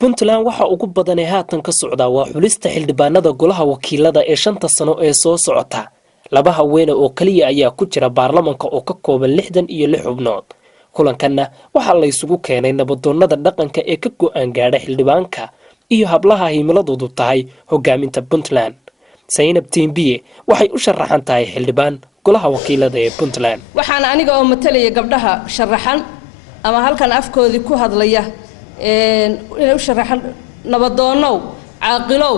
puntland waxa ugu badan ee haatan ka socda waa xulista xildhibaanada golaha wakiilada ee 5 sano ee soo socota laba haween oo kaliya ayaa ku jira baarlamaanka oo ka kooban 66 xubnood kulankanna waxa la isugu keenay nabadoonnada dhaqanka ee ka go'aan gaadha xildhibaanka iyo hablaha himiladoodu tahay hogaaminta puntland Zainab Timbiye waxay u sharaxan tahay xildhibaan golaha wakiilada ee puntland waxaan aniga oo matalaya gabdhaha sharaxan ama halkan afkoodii ku hadlaya inay u sharaxan nabadoonow caaqilow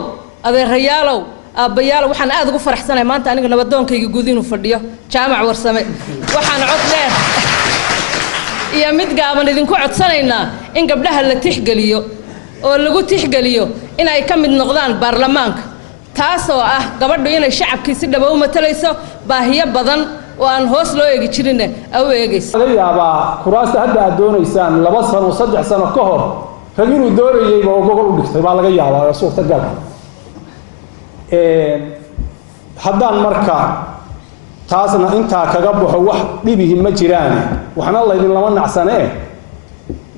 adeerayaalow aabbayaalow waxaan aad ugu faraxsanahay maanta aniga nabadoonkayga guud inuu fadhiyo jaamac warsame waxaan cod dheer iyo mid gaaban idinku codsanaynaa in gabdhaha la tixgeliyo oo lagu tixgeliyo in ay ka mid noqdaan baarlamaanka taasoo ah gabadhu inay shacabkiisa dhab u matalayso baahiyo badan oo aan hoos loo eegi jirin aw eegayso laga yaabaa kuraasta hadda aad doonaysaan 2 sano 3 sano ka hor rag inuu doonayay oo gogol u dhigtay baa laga yaabaa suurtagal haddaan marka taasna intaa kaga baxo wax dhibihi ma jiraan waxna la idin lama nacsanee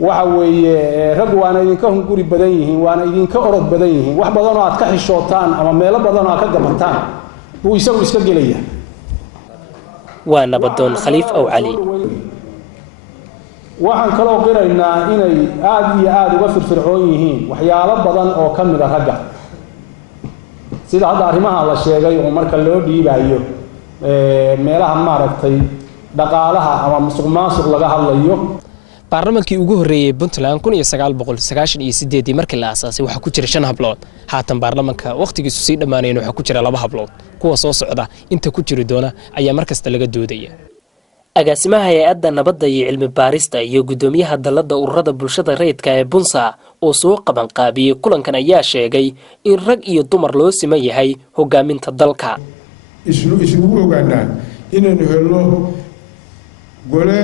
waxa weeye rag waana idinka hunguri badan yihiin waana idinka orod badan yihiin wax badan oo aad ka xishootaan ama meelo badan oo aad ka gabataan buu isagu iska gelaya waa nabadoon khaliif aw cali waxaan kaloo qiraynaa inay aad iyo aad uga firfircoon yihiin waxyaalo badan oo ka mid ah ragga sida hadda arrimaha la sheegay oo marka loo dhiibayo meelaha maaragtay dhaqaalaha ama musuqmaasuq laga hadlayo baarlamankii ugu horeeyay Puntland 1998 markii la aasaasay waxa ku jira 5 hablood haatan baarlamanka waqtigiisu sii dhamaanayna waxa ku jira 2 hablood kuwa soo socda inta ku jiri doona ayaa markasta laga doodaya agaasimaha hay'adda nabadda iyo cilmi baarista iyo gudoomiyaha dalada ururada bulshada rayidka ee Bunsa oo soo qaban qaabiyay kulankan ayaa sheegay in rag iyo dumar loo siman yahay hogaaminta dalka isugu ogaanaa inaynu helno gole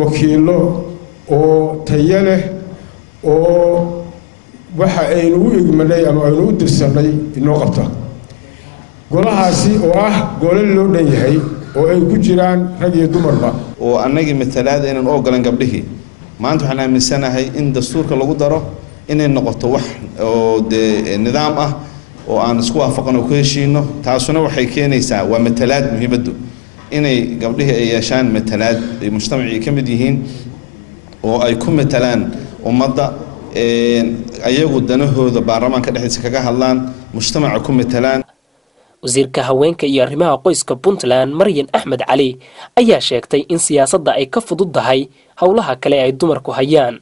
wakiilo oo tayo leh oo waxa aynu u igmanay ama aynu u dirsanay inoo qabta golahaasi oo ah gole loo dhan yahay oo ay ku jiraan rag iyo dumarba oo annagii matalaad inaan ogolan gabdhihii maanta waxaan aaminsanahay in dastuurka lagu daro inay noqoto wax oo nidaam ah oo aan isku waafaqan oo ku heshiino taasuna waxay keenaysaa waa matalaad muhiimadu inay gabdhihii ay yeeshaan matalaad ay mujtamacii ka mid yihiin oo ay ku matalaan ummadda ayagu danahooda baarlamaanka dhexdiisa kaga hadlaan mujtamaca ku matalaan wasiirka haweenka iyo arrimaha qoyska Puntland Maryan Axmed Cali ayaa sheegtay in siyaasadda ay ka fududahay hawlaha kale ay dumarku hayaan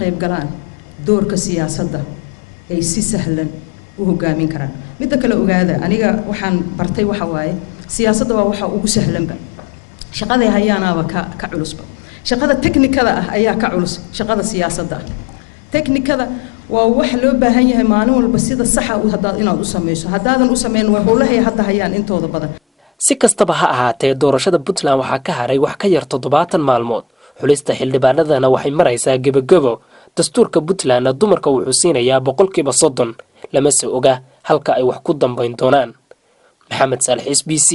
qayb galaan doorka siyaasadda ay si sahlan u hogaamin karaan midda kale ogaada aniga waxaan bartay waxa waaye siyaasadda waa waxa ugu sahlanba shaqada hayaanaaba ka culusba shaqada teknikada ah ayaa ka culus shaqada siyaasadda teknikada waa wax loo baahan yahay maalin walba sida sax ah inaad u sameeyso haddaadan u sameyn way howlaha hadda hayaan intooda badan si kastaba ha ahaatee doorashada Puntland waxa ka haray wax ka yar 70 maalmood xulista xildhibaanadana waxay maraysaa gabagabo dastuurka Puntland dumarka wuxuu siinayaa 30% lama soo oga halka ay wax ku dambeyn doonaan Maxamed Salih SBC